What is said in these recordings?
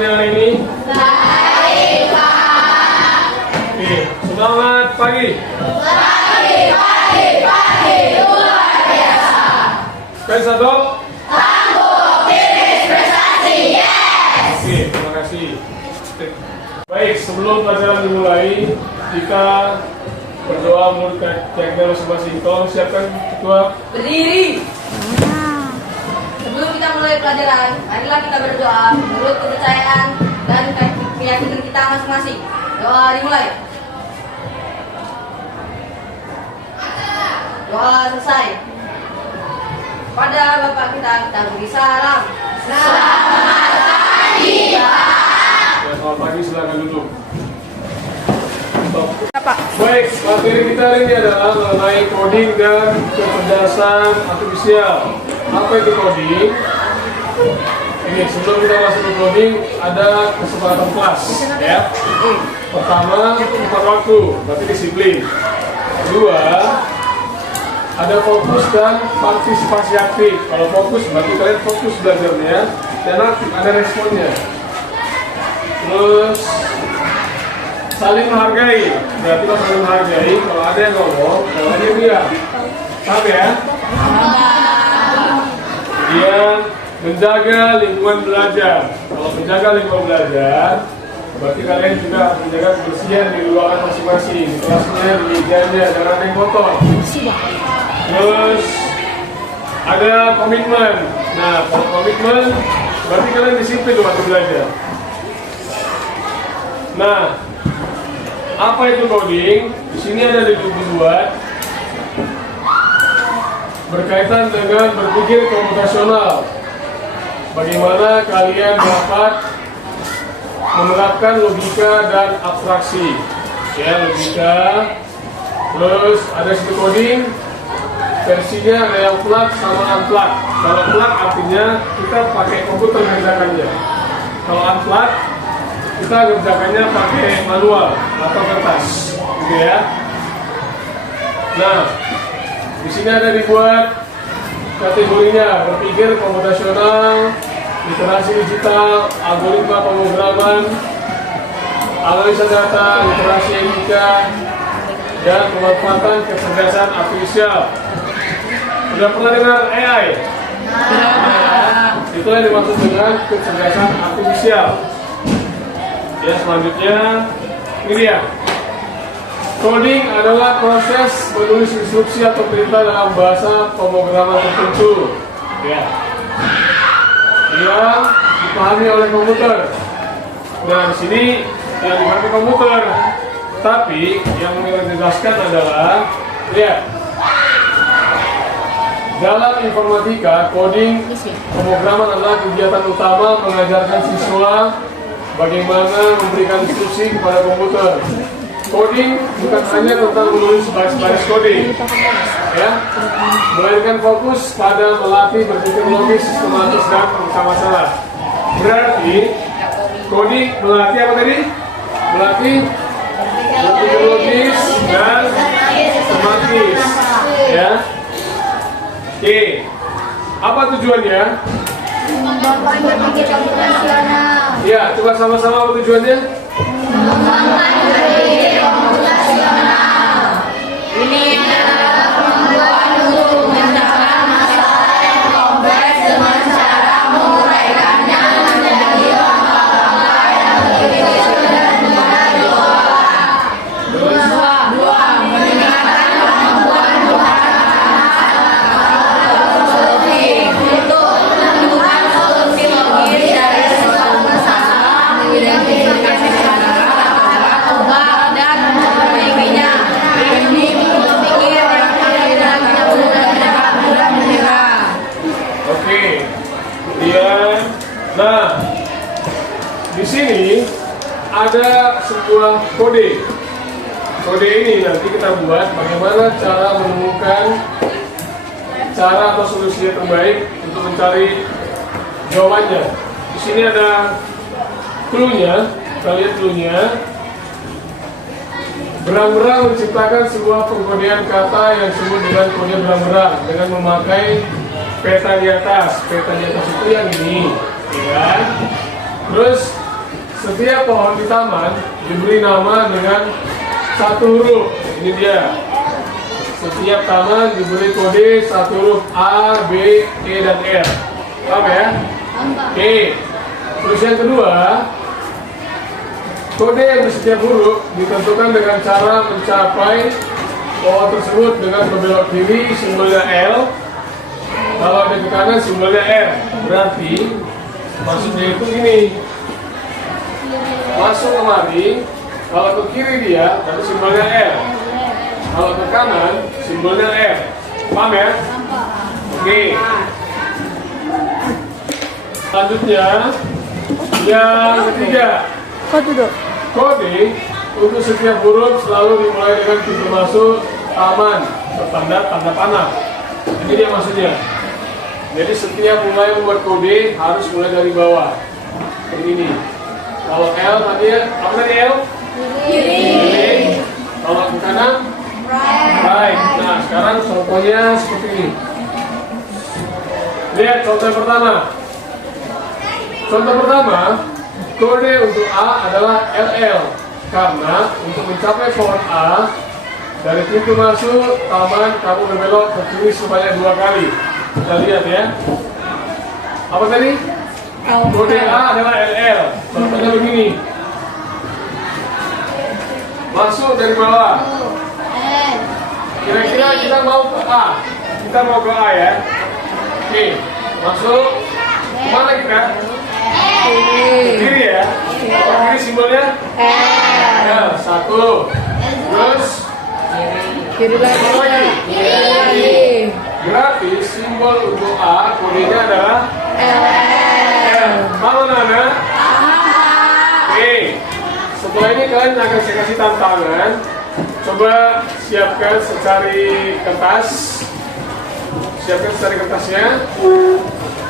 semuanya hari ini? Baik, Pak. Oke, semangat pagi. Pagi, luar biasa. Sekali satu. Tangguh, finish prestasi, yes. Oke, terima kasih. Baik, sebelum pelajaran dimulai, kita berdoa menurut keyakinan masing-masing. Tolong siapkan ketua. Berdiri. Sebelum kita mulai pelajaran, marilah kita berdoa menurut kepercayaan dan keyakinan kita masing-masing. Doa dimulai. Doa selesai. Pada Bapak kita beri salam. Selamat pagi, Pak. Ya, selamat pagi, silakan duduk. Apa? Baik, materi kita hari ini adalah mengenai coding dan kecerdasan artifisial. Apa itu coding? Ini sebelum kita masuk ke coding, ada kesepakatan kelas, ya. Pertama, tepat waktu, berarti disiplin. Kedua, ada fokus dan partisipasi aktif. Kalau fokus, berarti kalian fokus belajarnya, dan ada responnya. Terus saling menghargai, berarti kalau saling menghargai, kalau ada yang ngomong, kalau ada yang diam. Paham ya? Kemudian menjaga lingkungan belajar. Kalau menjaga lingkungan belajar, berarti kalian juga menjaga kebersihan di ruangan masing-masing, di kelasnya, di mejanya, jangan ada yang kotor. Terus ada komitmen. Nah, kalau komitmen, berarti kalian disiplin waktu belajar. Nah, apa itu coding? Di sini ada dibuat berkaitan dengan berpikir komputasional. Bagaimana kalian dapat menerapkan logika dan abstraksi? Ya, logika. Terus ada situ coding. Versinya ada yang plug sama unplug. Kalau plug artinya kita pakai komputer mengerjakannya. Kalau unplug kita ngerjakannya pakai manual atau kertas, gitu ya. Nah, di sini ada dibuat kategorinya: berpikir komputasional, literasi digital, algoritma pemrograman, analisa data, literasi etika, dan pemanfaatan kecerdasan artifisial. Sudah pernah dengar AI? Itu yang dimaksud dengan kecerdasan artifisial. Ya, selanjutnya ini dia. Coding adalah proses menulis instruksi atau perintah dalam bahasa pemrograman tertentu. Ya. Yang dipahami oleh komputer. Nah, di sini yang dipahami komputer. Tapi yang menjelaskan adalah, lihat. Dalam informatika, coding pemrograman adalah kegiatan utama mengajarkan siswa bagaimana memberikan instruksi kepada komputer. Coding bukan hanya tentang menulis baris-baris coding, ya, melainkan fokus pada melatih berpikir logis, sistematis, dan pecah masalah. Berarti coding melatih apa tadi? Melatih berpikir logis dan sistematis, ya. Oke, apa tujuannya? Membangun berpikir komputasional. Ya, coba sama-sama apa tujuannya? Membangun berpikir komputasional. Ini adalah kemampuan untuk memecahkan masalah yang kompleks dengan cara menguraikannya menjadi langkah-langkah yang lebih kecil dan mudah diolah. Dua, meningkatkan kemampuan untuk menemukan solusi logis dari suatu masalah, mengidentifikasi obat dan memperbaikinya. Ini berpikir yang tidak mudah menyerah. Oke, kemudian, nah, di sini ada sebuah kode. Kode ini nanti kita buat bagaimana cara menemukan cara atau solusi yang terbaik untuk mencari jawabannya. Di sini ada clue-nya, kita lihat clue-nya. Berang-berang menciptakan sebuah pengkodean kata yang disebut dengan kode berang-berang dengan memakai peta di atas. Peta di atas itu yang ini, ya kan? Terus setiap pohon di taman diberi nama dengan satu huruf. Ini dia. Setiap taman diberi kode satu huruf A, B, E, dan R. Paham ya? Oke. Terus yang kedua, kode yang setiap huruf ditentukan dengan cara mencapai pohon tersebut dengan berbelok kiri simbolnya L. Kalau ada ke kanan simbolnya R. Berarti maksudnya itu gini. Masuk kemari, kalau ke kiri dia, tapi simbolnya R. Kalau ke kanan, simbolnya R. Paham ya? Oke. Selanjutnya, yang ketiga. Kode untuk setiap huruf selalu dimulai dengan pintu masuk taman bertanda tanda panah. Ini dia maksudnya. Jadi setiap mulai membuat kode harus mulai dari bawah. Seperti ini. Kalau L tadi apa tadi L? Kiri. Kalau ke kanan? Right. Nah, sekarang contohnya seperti ini. Lihat contoh yang pertama. Contoh pertama, kode untuk A adalah LL. Karena untuk mencapai pohon A, dari pintu masuk taman kamu berbelok ke kiri sebanyak 2 kali. Kita lihat ya. Apa tadi? Kode A adalah LL. Contohnya begini. Masuk dari bawah. Kira-kira kita mau ke A. Kita mau ke A ya. Oke. Masuk. Kemana kita? Kiri ya. Kiri simbolnya L. 1. Terus Kiri lagi. berarti simbol untuk A kodenya adalah L. Halo Nana. Oke. Setelah ini kalian akan saya kasih tantangan. Coba siapkan secari kertas. Siapkan secari kertasnya.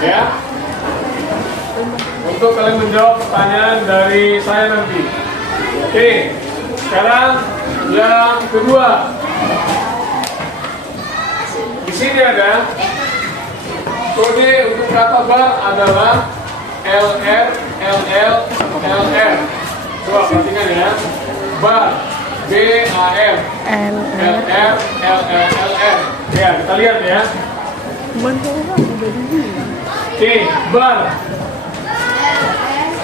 Ya. Untuk kalian menjawab pertanyaan dari saya nanti. Oke. Sekarang yang kedua. Di sini ada kode untuk kata bar adalah LR, LL, LR. Coba perhatikan ya. Bar, BAR, LR, LL, LR. Ya, kita lihat ya. Oke, bar.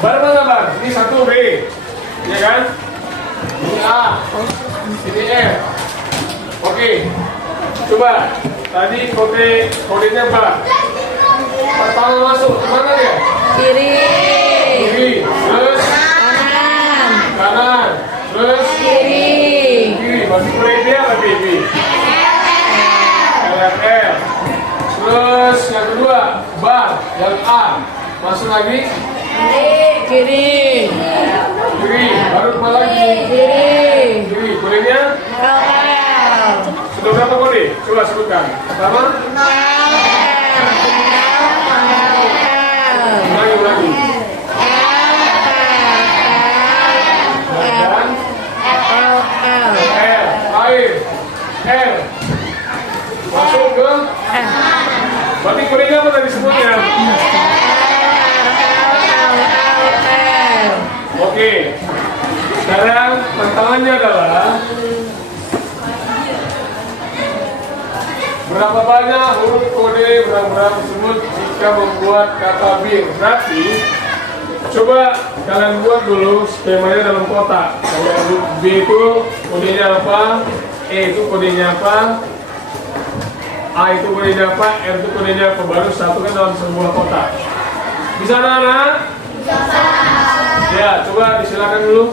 Bar mana bar? Ini 1 B, ya kan? Ini A, ini R. Oke, coba. Tadi kodenya bar. Pertama masuk, kemana dia? Kiri. Kiri, terus kanan, terus kiri. Berarti kode dia apa baby? LFL. Terus yang kedua, bar, yang A. Masuk lagi. Kiri. Kiri, baru kemana lagi? Kiri, kodenya? Sudah berapa kode? Coba sebutkan. Pertama? Ulangi. Dan L, air, L. Masuk ke? Berarti kodenya apa tadi sebutnya? Oke. Sekarang tantangannya adalah berapa banyak huruf kode berang-berang tersebut jika membuat kata bir. Berarti coba kalian buat dulu skemanya dalam kotak. Kalau huruf B itu kodenya apa, E itu kodenya apa, A itu kodenya apa, R itu kodenya apa. Baru satukan dalam sebuah kotak. Bisa anak-anak? Bisa. Ya, coba disilakan dulu.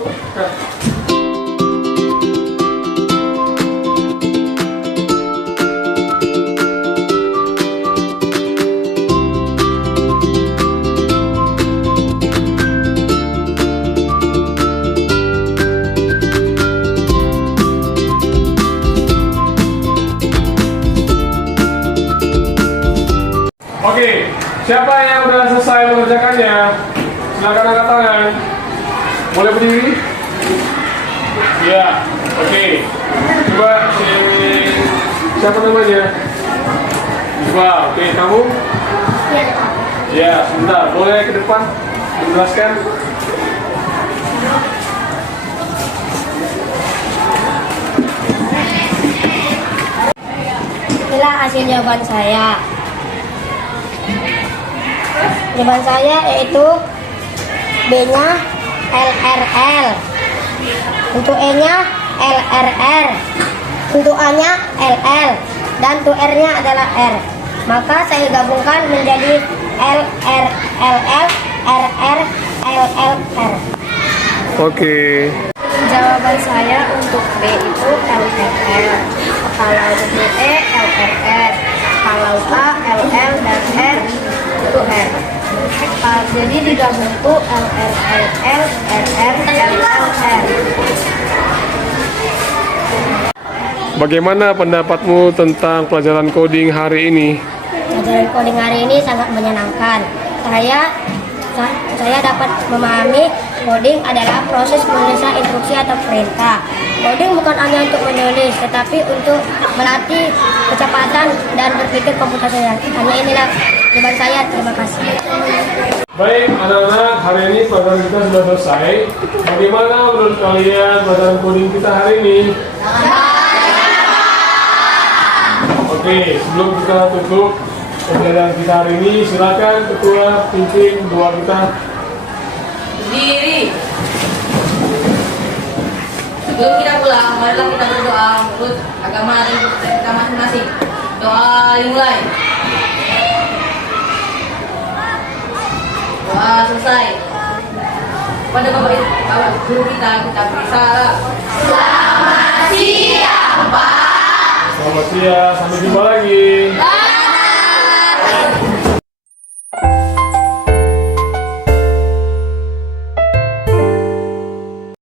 Oke, siapa yang sudah selesai mengerjakannya? Silakan angkat tangan. Boleh berdiri? Ya, oke. Coba siapa namanya? Coba, oke, kamu? Ya, sebentar. Boleh ke depan menjelaskan? inilah hasil jawaban saya. Jawaban saya yaitu B-nya LRL, untuk E-nya LRR, untuk A-nya LL, dan untuk R-nya adalah R. Maka saya gabungkan menjadi LRLL, RR, LLR. Oke. Jawaban saya untuk B itu LRL, kalau untuk E LRR, kalau A LL dan R itu R. Jadi digabung itu LRLL, RR, LLR. Bagaimana pendapatmu tentang pelajaran coding hari ini? Pelajaran coding hari ini sangat menyenangkan. Saya dapat memahami coding adalah proses menuliskan instruksi atau perintah. Coding bukan hanya untuk menulis, tetapi untuk melatih kecepatan dan berpikir komputasinya. Hanya inilah jawaban saya. Terima kasih. Baik anak-anak, hari ini pelajaran kita sudah selesai. Bagaimana menurut kalian pelajaran coding kita hari ini? Oke, sebelum kita tutup pelajaran kita hari ini, silakan ketua pimpin doa kita. Berdiri. Sebelum kita pulang, marilah kita berdoa menurut agama dan kita masing-masing. Doa dimulai. Doa selesai. Pada Bapak Guru kita beri salam. Selamat siang, Pak. Selamat siang, sampai jumpa lagi.